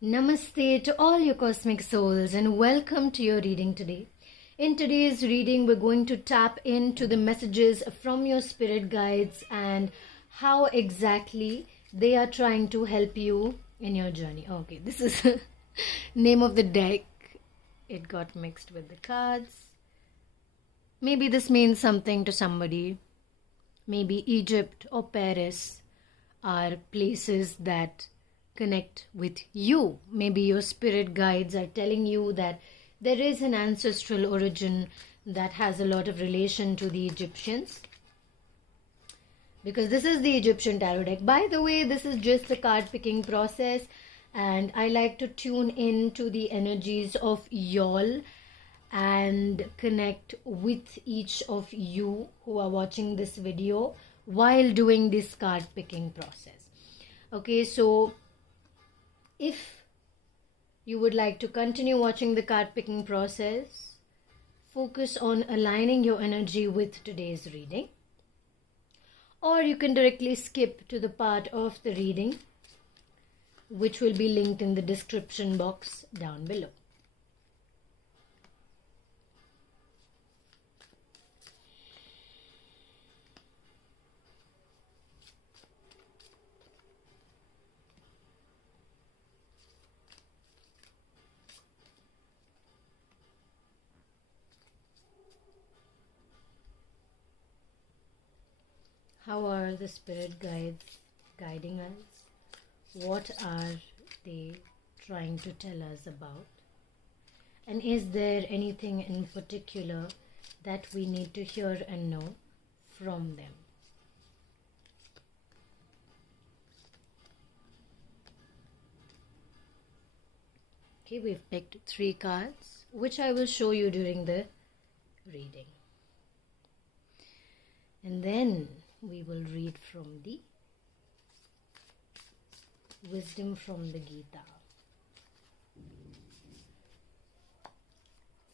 Namaste to all your cosmic souls and welcome to your reading today. In today's reading, we're going to tap into the messages from your spirit guides and how exactly they are trying to help you in your journey. Okay, this is name of the deck. It got mixed with the cards. Maybe this means something to somebody. Maybe Egypt or Paris are places that connect with you. Maybe your spirit guides are telling you that there is an ancestral origin that has a lot of relation to the Egyptians, because this is the Egyptian tarot deck. By the way, this is just the card picking process, and I like to tune in to the energies of y'all and connect with each of you who are watching this video while doing this card picking process. Okay, so if you would like to continue watching the card picking process, focus on aligning your energy with today's reading. Or you can directly skip to the part of the reading which will be linked in the description box down below. How are the spirit guides guiding us? What are they trying to tell us about? And is there anything in particular that we need to hear and know from them? Okay, we've picked 3 cards, which I will show you during the reading. And then we will read from the Wisdom from the Gita.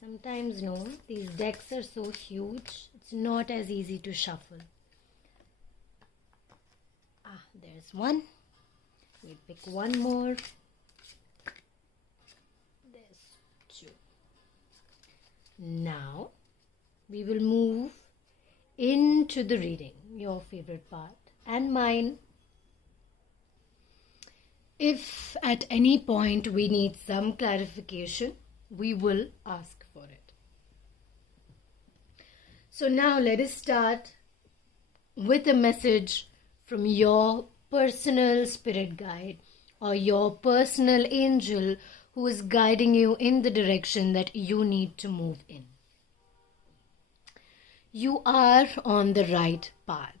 Sometimes, no, these decks are so huge, it's not as easy to shuffle. There's one. We'll pick one more. There's 2. Now, we will move into the reading, your favorite part and mine. If at any point we need some clarification, we will ask for it. So now let us start with a message from your personal spirit guide or your personal angel who is guiding you in the direction that you need to move in. You are on the right path.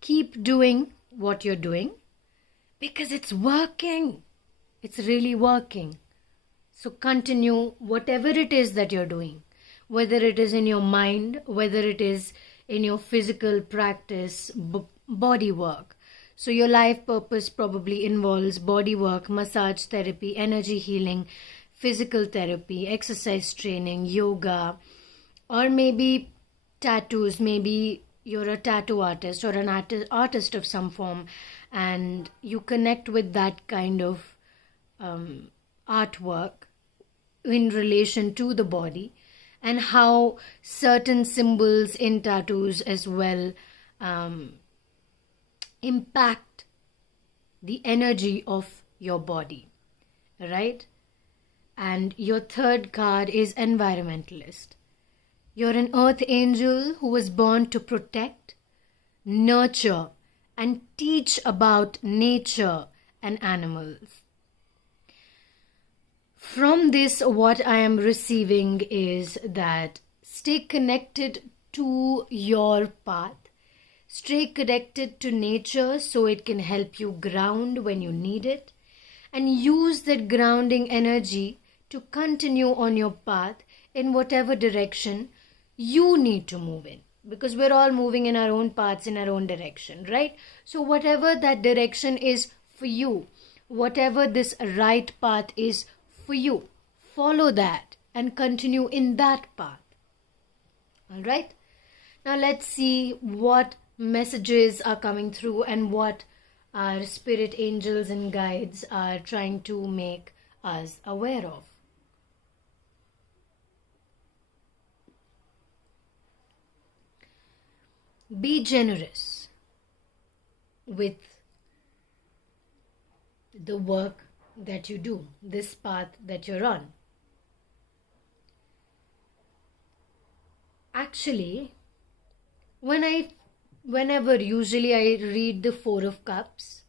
Keep doing what you're doing because it's working. It's really working. So continue whatever it is that you're doing, whether it is in your mind, whether it is in your physical practice, body work. So your life purpose probably involves body work, massage therapy, energy healing, physical therapy, exercise training, yoga, or maybe tattoos. Maybe you're a tattoo artist or an artist of some form, and you connect with that kind of artwork in relation to the body, and how certain symbols in tattoos as well impact the energy of your body, right? And your 3rd card is environmentalist. You're an earth angel who was born to protect, nurture, and teach about nature and animals. From this, what I am receiving is that stay connected to your path. Stay connected to nature so it can help you ground when you need it. And use that grounding energy to continue on your path in whatever direction you need to move in, because we're all moving in our own paths in our own direction, right? So whatever that direction is for you, whatever this right path is for you, follow that and continue in that path. All right, now let's see what messages are coming through and what our spirit angels and guides are trying to make us aware of. Be generous with the work that you do, this path that you're on. Actually, whenever usually I read the Four of Cups,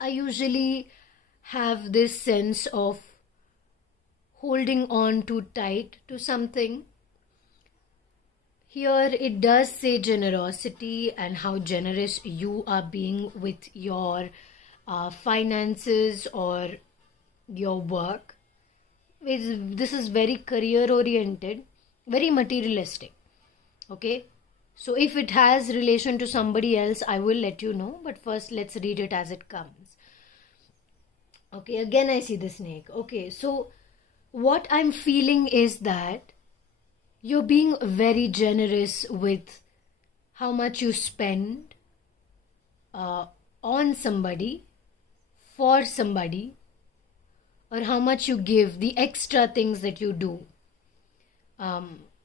I usually have this sense of holding on too tight to something. Here it does say generosity and how generous you are being with your finances or your work. This is very career oriented, very materialistic. Okay, so if it has relation to somebody else, I will let you know, but first let's read it as it comes. Okay, again I see the snake. Okay, so what I'm feeling is that you're being very generous with how much you spend on somebody, for somebody, or how much you give, the extra things that you do.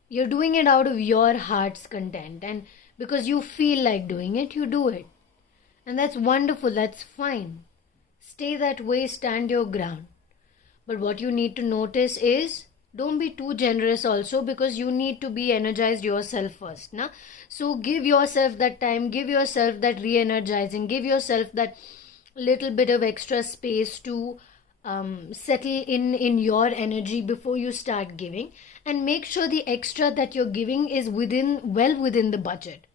You're doing it out of your heart's content, and because you feel like doing it, you do it. And that's wonderful, that's fine. Stay that way, stand your ground. But what you need to notice is, don't be too generous also, because you need to be energized yourself first. Na? So give yourself that time, give yourself that re-energizing, give yourself that little bit of extra space to settle in your energy before you start giving, and make sure the extra that you're giving is well within the budget,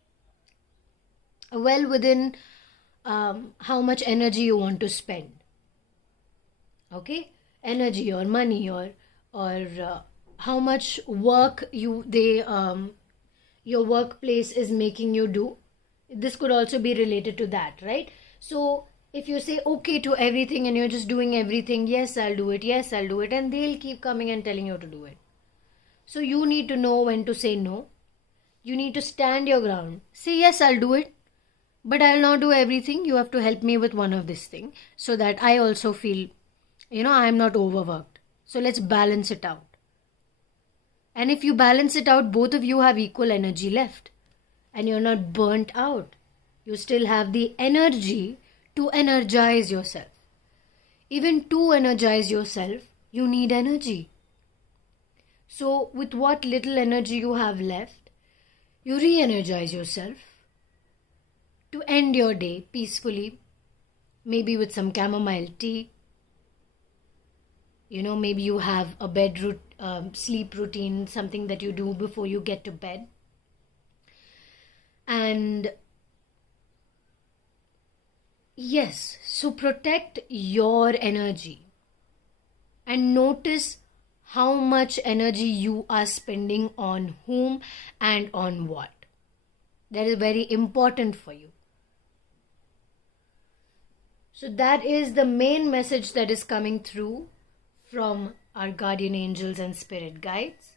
well within how much energy you want to spend. Okay, energy or money or how much work your workplace is making you do. This could also be related to that, right? So if you say okay to everything and you're just doing everything, yes I'll do it, yes I'll do it, and they'll keep coming and telling you to do it. So you need to know when to say no. You need to stand your ground, say yes I'll do it, but I'll not do everything. You have to help me with one of this thing, so that I also feel I'm not overworked. So let's balance it out. And if you balance it out, both of you have equal energy left and you're not burnt out. You still have the energy to energize yourself. Even to energize yourself, you need energy. So with what little energy you have left, you re-energize yourself to end your day peacefully, maybe with some chamomile tea. Maybe you have a sleep routine, something that you do before you get to bed. And yes, so protect your energy and notice how much energy you are spending on whom and on what. That is very important for you. So that is the main message that is coming through from our guardian angels and spirit guides.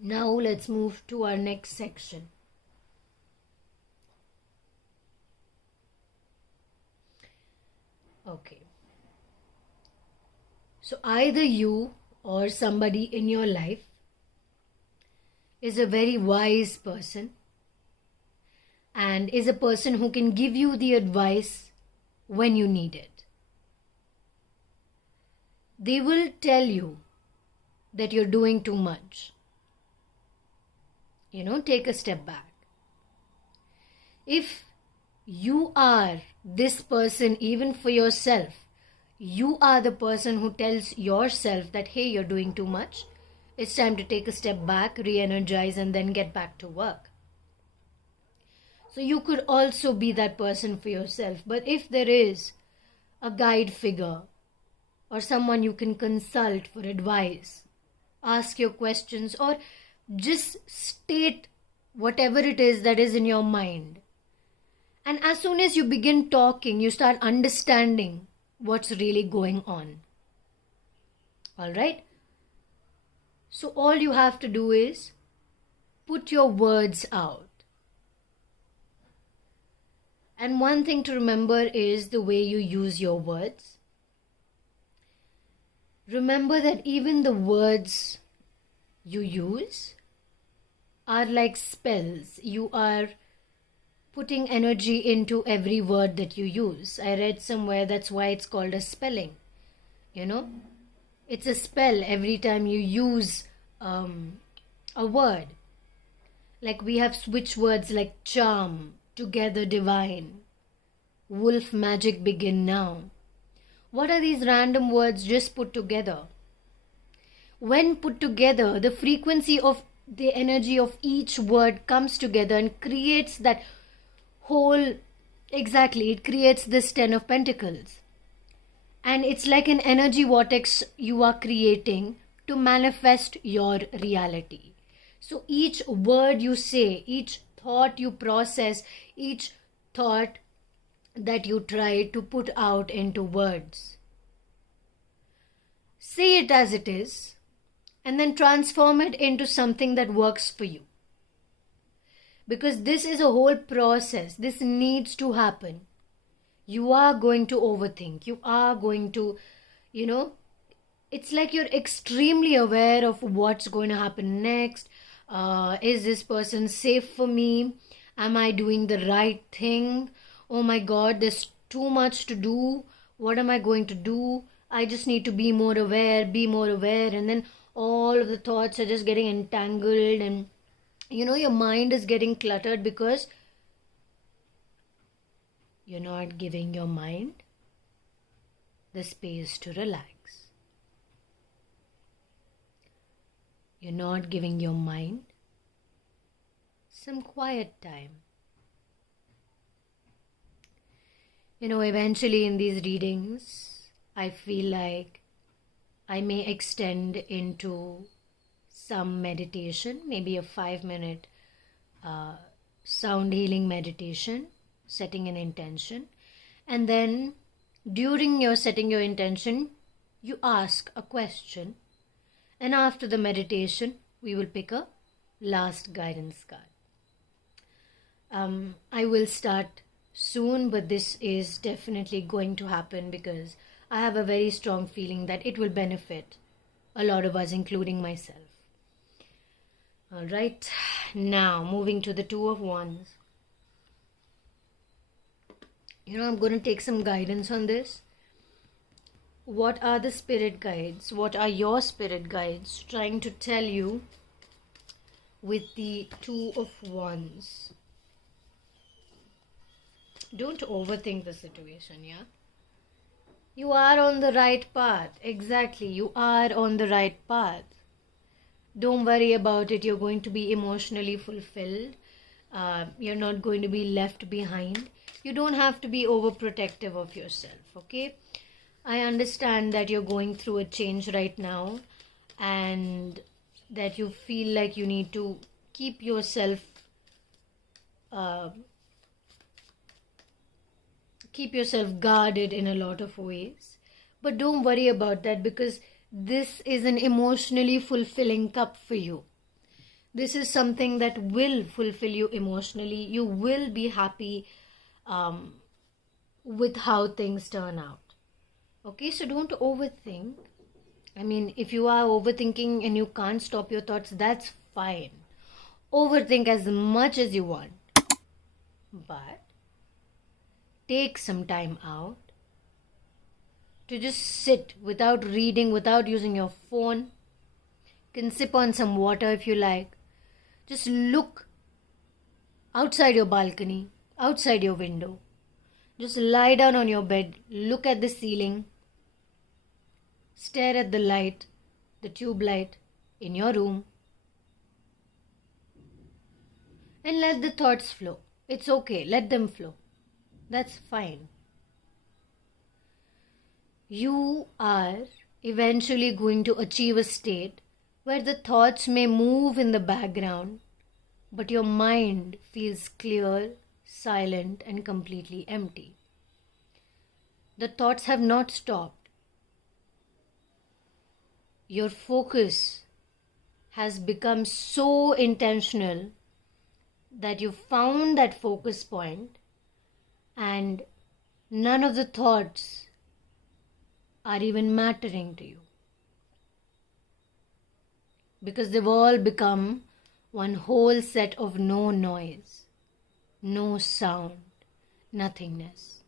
Now let's move to our next section. Okay. So either you or somebody in your life is a very wise person and is a person who can give you the advice when you need it. They will tell you that you're doing too much. Take a step back. If you are this person, even for yourself, you are the person who tells yourself that, hey, you're doing too much. It's time to take a step back, re-energize, and then get back to work. So you could also be that person for yourself. But if there is a guide figure or someone you can consult for advice, ask your questions, or just state whatever it is that is in your mind. And as soon as you begin talking, you start understanding what's really going on. All right? So all you have to do is put your words out. And one thing to remember is the way you use your words. Remember that even the words you use are like spells. You are putting energy into every word that you use. I read somewhere that's why it's called a spelling. You know, it's a spell every time you use a word. Like we have switch words like charm, together divine, wolf magic begin now. What are these random words just put together? When put together, the frequency of the energy of each word comes together and creates that whole, exactly, it creates this 10 of Pentacles. And it's like an energy vortex you are creating to manifest your reality. So each word you say, each thought you process, each thought that you try to put out into words, say it as it is and then transform it into something that works for you. Because this is a whole process. This needs to happen. You are going to overthink. You are going to, it's like you're extremely aware of what's going to happen next. Is this person safe for me? Am I doing the right thing? Oh my God, there's too much to do. What am I going to do? I just need to be more aware. And then all of the thoughts are just getting entangled and, your mind is getting cluttered because you're not giving your mind the space to relax. You're not giving your mind some quiet time. Eventually in these readings, I feel like I may extend into some meditation, maybe a 5-minute sound healing meditation, setting an intention. And then during your setting your intention, you ask a question. And after the meditation, we will pick a last guidance card. I will start soon, but this is definitely going to happen because I have a very strong feeling that it will benefit a lot of us, including myself. All right, now moving to the Two of Wands. I'm going to take some guidance on this. What are the spirit guides? What are your spirit guides trying to tell you with the Two of Wands? Don't overthink the situation, yeah? You are on the right path. Exactly, you are on the right path. Don't worry about it. You're going to be emotionally fulfilled. You're not going to be left behind. You don't have to be overprotective of yourself, okay? I understand that you're going through a change right now and that you feel like you need to keep yourself guarded in a lot of ways. But don't worry about that because this is an emotionally fulfilling cup for you. This is something that will fulfill you emotionally. You will be happy with how things turn out. Okay, so don't overthink. I mean, if you are overthinking and you can't stop your thoughts, that's fine. Overthink as much as you want. But take some time out to just sit without reading, without using your phone. You can sip on some water if you like. Just look outside your balcony, outside your window. Just lie down on your bed, look at the ceiling, stare at the light, the tube light in your room, and let the thoughts flow. It's okay, let them flow. That's fine. You are eventually going to achieve a state where the thoughts may move in the background, but your mind feels clear, silent, and completely empty. The thoughts have not stopped. Your focus has become so intentional that you found that focus point and none of the thoughts are even mattering to you, because they've all become one whole set of no noise, no sound, nothingness.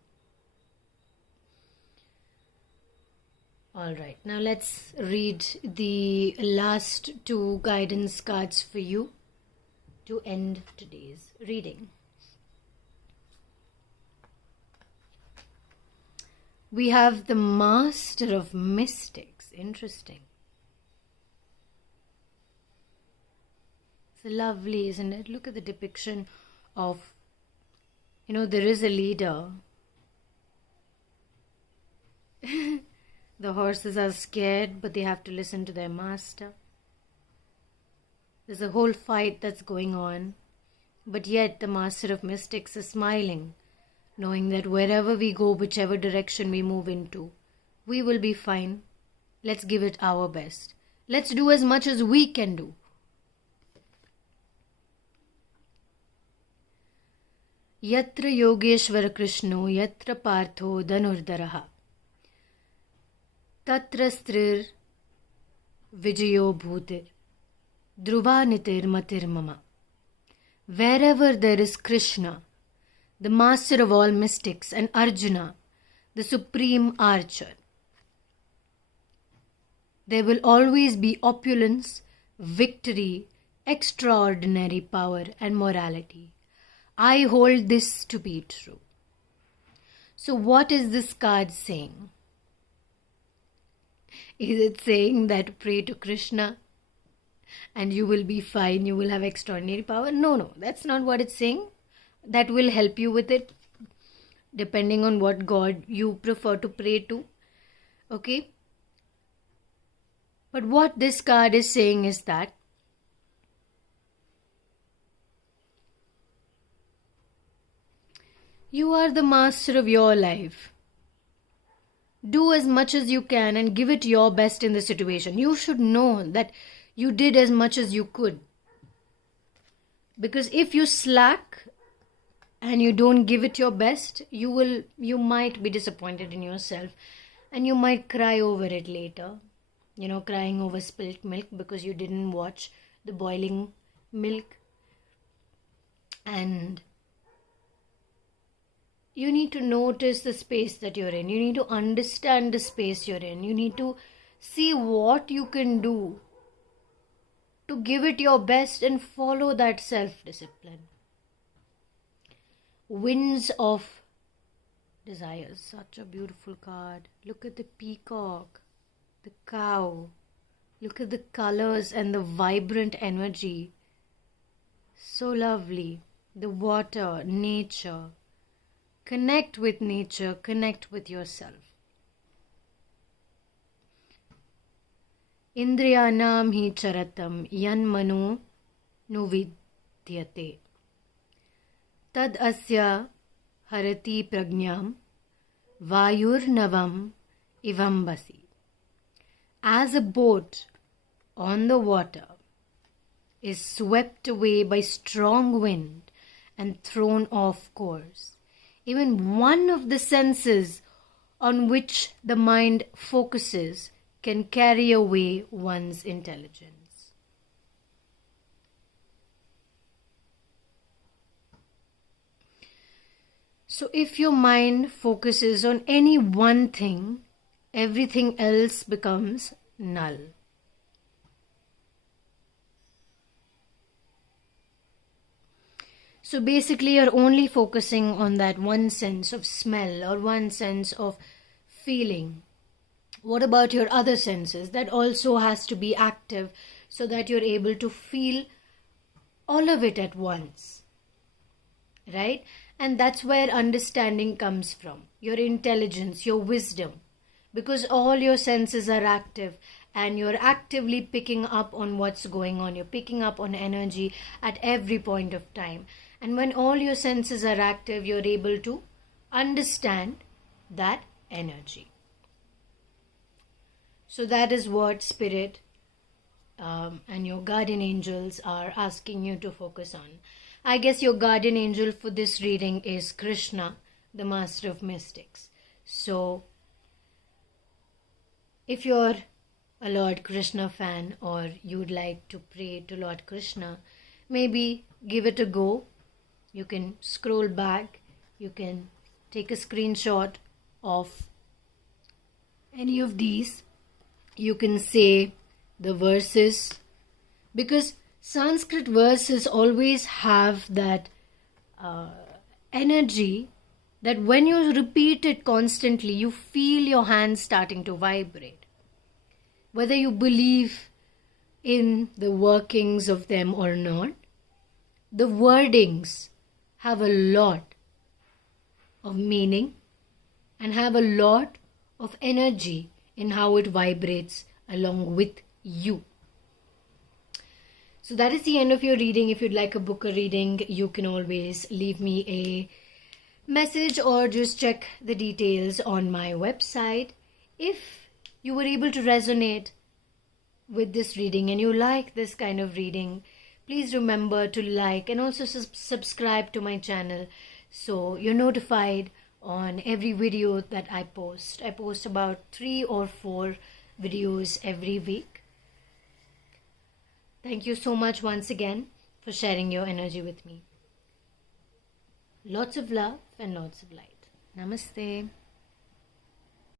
All right, now let's read the last two guidance cards for you to end today's reading. We have the Master of Mystics. Interesting. It's lovely, isn't it? Look at the depiction of, there is a leader. The horses are scared, but they have to listen to their master. There's a whole fight that's going on, but yet the Master of Mystics is smiling, knowing that wherever we go, whichever direction we move into, we will be fine. Let's give it our best. Let's do as much as we can do. Yatra Yogeshwara Krishno Yatra Partho Dhanurdaraha Tatra Strir Vijayo Bhutir Dhruvanitir Matir Mama. Wherever there is Krishna, the master of all mystics, and Arjuna, the supreme archer, there will always be opulence, victory, extraordinary power, and morality. I hold this to be true. So what is this card saying? Is it saying that pray to Krishna and you will be fine, you will have extraordinary power? No, that's not what it's saying. That will help you with it, depending on what God you prefer to pray to. Okay? But what this card is saying is that you are the master of your life. Do as much as you can and give it your best in the situation. You should know that you did as much as you could. Because if you slack and you don't give it your best, you might be disappointed in yourself and you might cry over it later. Crying over spilt milk because you didn't watch the boiling milk. And you need to notice the space that you're in. You need to understand the space you're in. You need to see what you can do to give it your best and follow that self-discipline. Winds of Desires. Such a beautiful card. Look at the peacock, the cow. Look at the colors and the vibrant energy. So lovely. The water, nature. Connect with nature, connect with yourself. Indriyanam hi charatam yan mano nuvidyate. Tad asya harati prajnam vayur navam ivambasi. As a boat on the water is swept away by strong wind and thrown off course, even one of the senses on which the mind focuses can carry away one's intelligence. So if your mind focuses on any one thing, everything else becomes null. So basically you're only focusing on that one sense of smell or one sense of feeling. What about your other senses? That also has to be active so that you're able to feel all of it at once. Right? And that's where understanding comes from. Your intelligence, your wisdom. Because all your senses are active and you're actively picking up on what's going on. You're picking up on energy at every point of time. And when all your senses are active, you're able to understand that energy. So that is what Spirit and your guardian angels are asking you to focus on. I guess your guardian angel for this reading is Krishna, the master of mystics. So if you're a Lord Krishna fan or you'd like to pray to Lord Krishna, maybe give it a go. You can scroll back, you can take a screenshot of any of these. You can say the verses, because Sanskrit verses always have that energy that when you repeat it constantly, you feel your hands starting to vibrate. Whether you believe in the workings of them or not, the wordings have a lot of meaning and have a lot of energy in how it vibrates along with you. So that is the end of your reading. If you'd like a book or reading, you can always leave me a message or just check the details on my website. If you were able to resonate with this reading and you like this kind of reading, please remember to like and also subscribe to my channel so you're notified on every video that I post. I post about 3 or 4 videos every week. Thank you so much once again for sharing your energy with me. Lots of love and lots of light. Namaste.